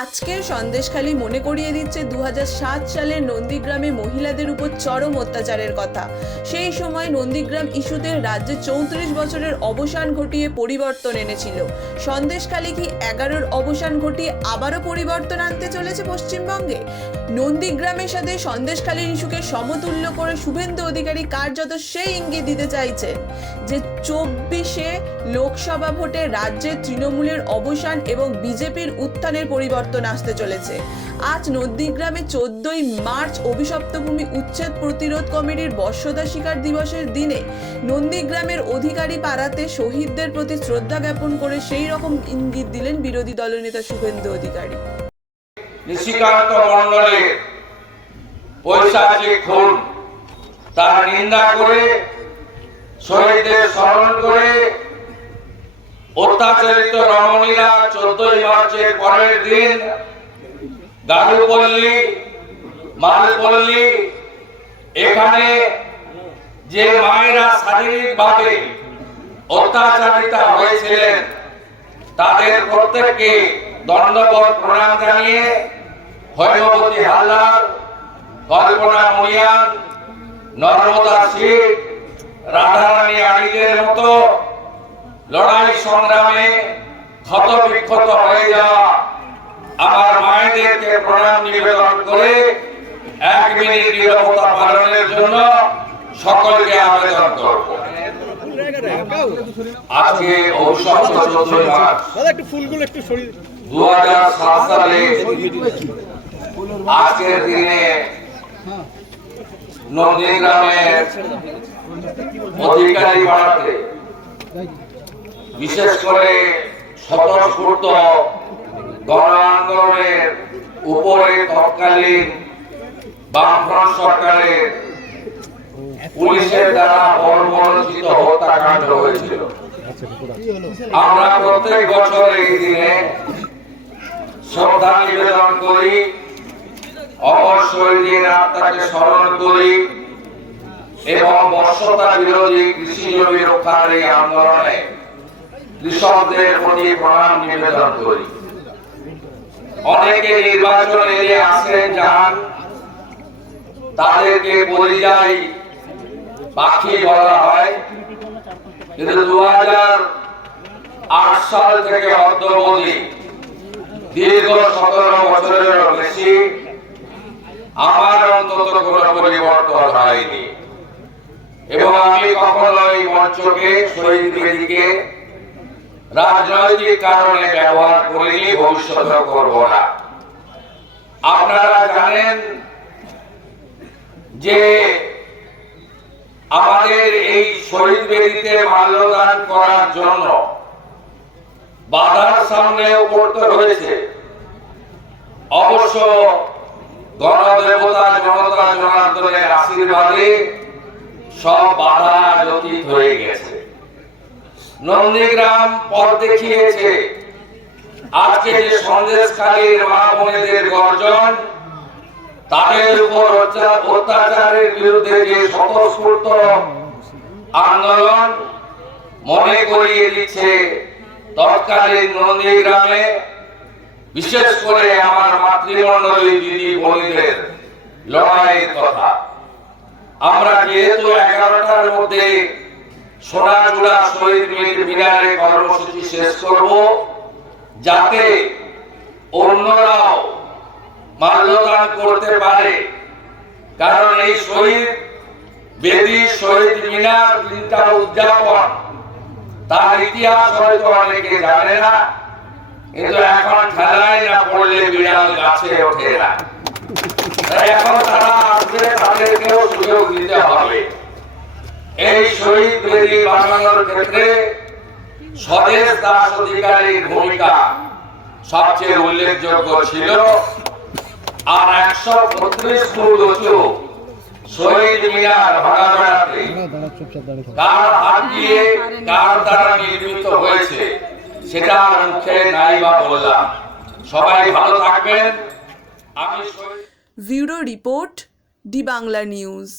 আজকের সন্দেশখালি মনে করিয়ে দিচ্ছে 2007 সালের নন্দীগ্রামে মহিলাদের উপর চরম অত্যাচারের কথা। সেই সময় নন্দীগ্রাম ইস্যুতে রাজ্যে 34 বছরের অবসান ঘটিয়ে পরিবর্তন এনেছিল। সন্দেশখালি কি 11-র অবসান ঘটিয়ে আবারও পরিবর্তন আনতে চলেছে পশ্চিমবঙ্গে? নন্দীগ্রামের সাথে সন্দেশখালির ইস্যুকে সমতুল্য করে শুভেন্দু অধিকারী কার্যত সেই ইঙ্গিত দিতে চাইছেন যে 24-এ লোকসভা ভোটে রাজ্যে তৃণমূলের অবসান এবং বিজেপির উত্থানের পরিবর্তন আসতে চলেছে। আজ নন্দীগ্রামে 14ই মার্চ অভিশপ্তভূমি উচ্ছেদ প্রতিরোধ কমিটির বর্ষতা শিকার দিবসের দিনে নন্দীগ্রামের অধিকারী পাড়াতে শহীদদের প্রতি শ্রদ্ধা জ্ঞাপন করে সেই রকম ইঙ্গিত দিলেন বিরোধী দলনেতা শুভেন্দু অধিকারী। নিশিকান্ত মণ্ডলের পৈশাচিক খুন তার নিন্দা করে শহীদদের স্মরণ করে অত্যাচারিত রমণীরা 14ই মার্চের পরের দিন গাড়ুপল্লী, মালপল্লী এখানে যে মায়েরা শারীরিকভাবে অত্যাচারিতা হয়েছিলেন তাদের প্রত্যেককে দণ্ডবত প্রণাম জানিয়ে হৈমবতী হালদার, কল্পনা মুনিয়ান, নর্মদা শীত, রাধারানী আড়িদের মতো লড়াই সংগ্রামে ক্ষত বিক্ষত হয়ে যাওয়া আমার মায়েদেরকে প্রণাম নিবেদন করে 1 মিনিট নীরবতা পালনের জন্য সকলকে আবেদন করব। আজকে অভিশপ্ত 14ই মার্চ 2007 সালে আজকের দিনে নন্দীগ্রামের অধিকারী পাড়াতে বিশেষ করে স্বতঃস্ফূর্ত গণ আন্দোলনের উপরে তৎকালীন বামফ্রন্ট সরকারের পুলিশের দ্বারা বর্বরচিত হত্যাকাণ্ড হয়েছিল। আমরা প্রত্যেক বছর এই দিনে শ্রদ্ধা নিবেদন করি, অমর শহীদের আত্মাকে স্মরণ করি এবং বর্ষতা বিরোধী কৃষি জমি রক্ষার এই আন্দোলনে কৃষকদের প্রতি প্রণাম নিবেদন করি। অনেকে নির্বাচন এড়িয়ে আসেন যান, তাদেরকে পরিযায়ী পাখি বলা হয়, কিন্তু 2008 সাল থেকে অদ্যাবধি দীর্ঘ 17 বছরেরও বেশি আমার অন্তত কোনো পরিবর্তন হয়নি এবং আমি কখনো এই মঞ্চকে, শহীদ বেদিকে রাজনৈতিক কারণে ব্যবহার করিনি, ভবিষ্যতেও করব না। আপনারা জানেন যে আমাদের এই শহীদ বেদিতে মাল্যদান করার জন্য বাধার সামনেও পড়তে হয়েছে। অবশ্য গণদেবতা জনতা জনার্দনের আশীর্বাদে সব বাধা অতীত হয়ে গেছে। নন্দীগ্রাম পথ দেখিয়েছে। আজকে যে সন্দেশখালীর মা বোনেদের গর্জন, তাদের উপর অত্যাচারের বিরুদ্ধে যে স্বতঃস্ফূর্ত আন্দোলন মনে করিয়ে দিচ্ছে তৎকালীন নন্দীগ্রামে বিশেষ করে আমার মাতৃমণ্ডলী দিদি বোনদের লড়াইয়ের কথা। আমরা যেহেতু 11টার মধ্যে সোনাচূড়া শহীদ মিনারে কর্মসূচি শেষ করব, যাতে অন্যরাও মাল্যদান করতে পারে, কারণ এই শহীদ বেদি, শহীদ মিনার দিনটা উদযাপন, তার ইতিহাস হয়তো অনেকে জানে না, কিন্তু এখন ঠেলায় না পড়লে বিড়াল গাছে ওঠে না। এখন তারা আসবে, তাদেরকেও সুযোগ দিতে হবে। এই শহীদ বেদি বানানোর ক্ষেত্রে স্বদেশ দাস অধিকারীর ভূমিকা সবচেয়ে উল্লেখযোগ্য ছিল। আর 132 ফুট উঁচু শহীদ মিনার ভাঙা বেড়াতে কার হাত দিয়ে, কার দ্বারা নির্মিত হয়েছে সেটা মুখে নাই বা বললাম। সবাই ভালো থাকবেন। আমি bureau report, D Bangla news.